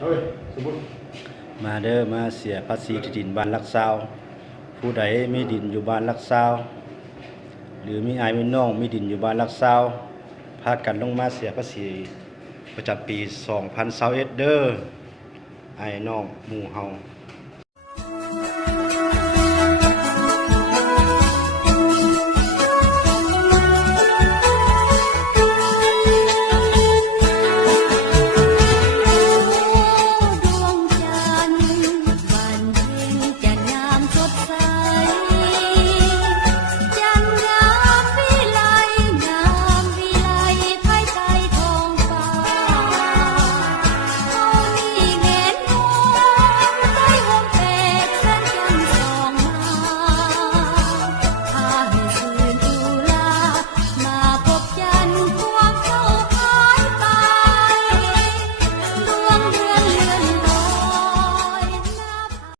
เฮ้ยสมมุติมาเด้อมาเสียภาษีที่ดินบ้านลักซาวผู้ใดมีดินอยู่บ้านลักซาวหรือมีอายมีน้องมีดินอยู่บ้านลักซาวพากันลงมาเสียภาษีประจำปี2021เด้ออ้ายน้องหมู่เฮา